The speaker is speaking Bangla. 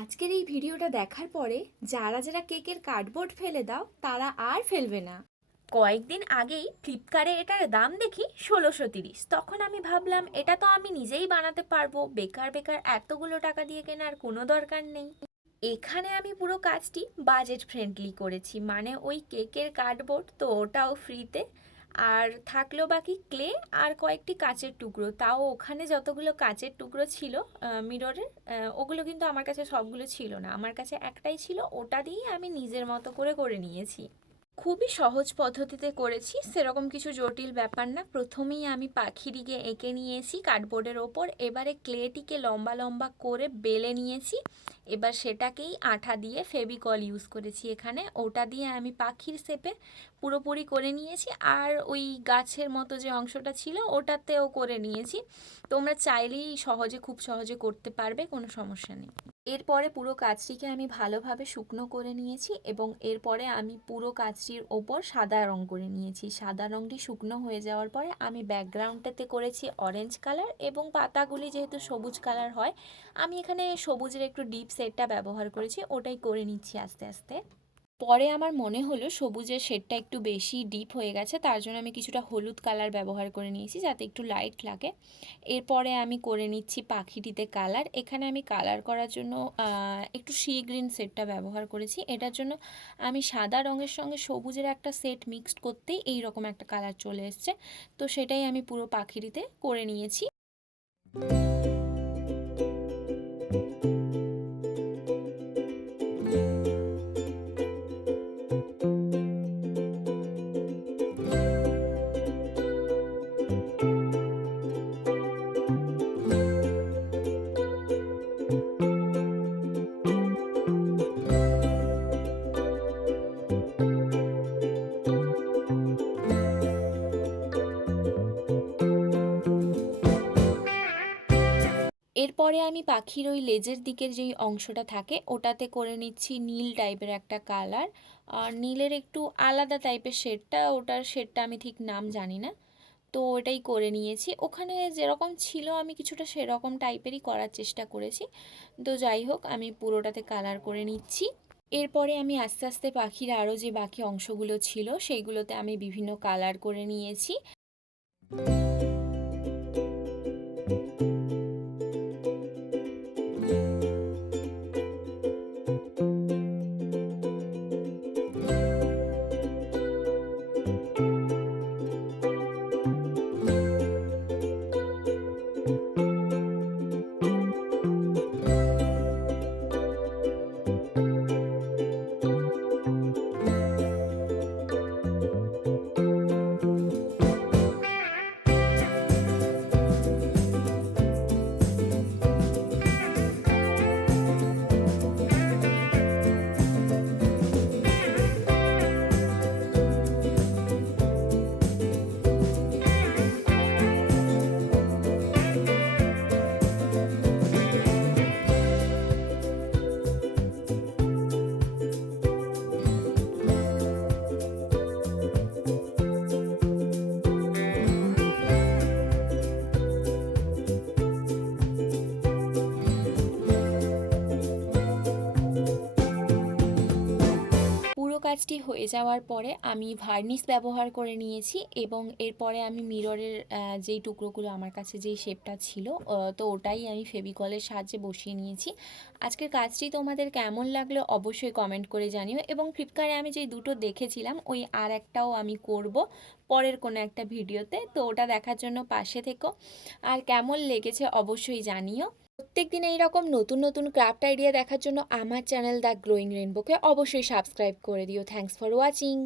আজকের এই ভিডিওটা দেখার পরে যারা যারা কেকের কার্ডবোর্ড ফেলে দাও তারা আর ফেলবে না। কয়েকদিন আগেই ফ্লিপকার্টে এটার দাম দেখি 1630। তখন আমি ভাবলাম এটা তো আমি নিজেই বানাতে পারবো, বেকার বেকার এতগুলো টাকা দিয়ে কেনার কোনো দরকার নেই। এখানে আমি পুরো কাজটি বাজেট ফ্রেন্ডলি করেছি, মানে ওই কেকের কার্ডবোর্ড তো ওটাও ফ্রিতে, আর থাকলো বাকি ক্লে আর কয়েকটি কাচের টুকরো। তাও ওখানে যতগুলো কাচের টুকরো ছিল মিররের, ওগুলো কিন্তু আমার কাছে সবগুলো ছিল না, আমার কাছে একটাই ছিল, ওটা দিয়েই আমি নিজের মতো করে করে নিয়েছি। খুবই সহজ পদ্ধতিতে করেছি, সেরকম কিছু জটিল ব্যাপার না। প্রথমেই আমি পাখিটিকে এঁকে নিয়েছি কার্ডবোর্ডের ওপর, এবারে ক্লেটিকে লম্বা লম্বা করে বেলে নিয়েছি। এবার সেটাকেই আঠা দিয়ে ফেভিকল ইউজ করেছি এখানে, ওটা দিয়ে আমি পাখির শেপে পুরোপুরি করে নিয়েছি। আর ওই গাছের মতো যে অংশটা ছিল ওটাতেও করে নিয়েছি। তোমরা চাইলেই খুব সহজে করতে পারবে, কোনো সমস্যা নেই। এরপরে পুরো কাজটিকে আমি ভালোভাবে শুকনো করে নিয়েছি এবং এরপরে আমি পুরো কাজটির ওপর সাদা রং করে নিয়েছি। সাদা রংটি শুকনো হয়ে যাওয়ার পরে আমি ব্যাকগ্রাউন্ডটাতে করেছি অরেঞ্জ কালার, এবং পাতাগুলি যেহেতু সবুজ কালার হয়, আমি এখানে সবুজের একটু ডিপ শেডটা ব্যবহার করেছি, ওটাই করে নিচ্ছি আস্তে আস্তে। পরে আমার মনে হলো সবুজের শেডটা একটু বেশি ডিপ হয়ে গেছে, তার জন্য আমি কিছুটা হলুদ কালার ব্যবহার করে নিয়েছি যাতে একটু লাইট লাগে। এরপরে আমি করে নিচ্ছি পাখিটিতে কালার। এখানে আমি কালার করার জন্য একটু সি গ্রিন শেডটা ব্যবহার করেছি। এটার জন্য আমি সাদা রঙের সঙ্গে সবুজের একটা সেট মিক্সড করতেই এই রকম একটা কালার চলে এসছে, তো সেটাই আমি পুরো পাখিটিতে করে নিয়েছি। এরপরে আমি পাখির ওই লেজের দিকের যেই অংশটা থাকে ওটাতে করে নিচ্ছি নীল টাইপের একটা কালার, আর নীলের একটু আলাদা টাইপের শেডটা, ওটার শেডটা আমি ঠিক নাম জানি না, তো ওটাই করে নিয়েছি। ওখানে যেরকম ছিল আমি কিছুটা সেরকম টাইপেরই করার চেষ্টা করেছি, তো যাই হোক আমি পুরোটাতে কালার করে নিচ্ছি। এরপরে আমি আস্তে আস্তে পাখির আরও যে বাকি অংশগুলো ছিল সেইগুলোতে আমি বিভিন্ন কালার করে নিয়েছি। পুরো কাজটি হয়ে যাওয়ার পরে আমি ভার্নিশ ব্যবহার করে নিয়েছি, এবং এরপরে আমি মিররের যেই টুকরোগুলো আমার কাছে যেই শেপটা ছিল, তো ওটাই আমি ফেভিকলের সাহায্যে বসিয়ে নিয়েছি। আজকের কাজটি তোমাদের কেমন লাগলো অবশ্যই কমেন্ট করে জানিও, এবং ফ্লিপকার্টে আমি যেই দুটো দেখেছিলাম ওই আর একটাও আমি করব পরের কোনো একটা ভিডিওতে, তো ওটা দেখার জন্য পাশে থেকো। আর কেমন লেগেছে অবশ্যই জানিও। প্রত্যেকদিন এইরকম নতুন নতুন ক্রাফট আইডিয়া দেখার জন্য আমার চ্যানেল দ্য গ্লোয়িং রেনবোকে অবশ্যই সাবস্ক্রাইব করে দিও। Thanks for watching.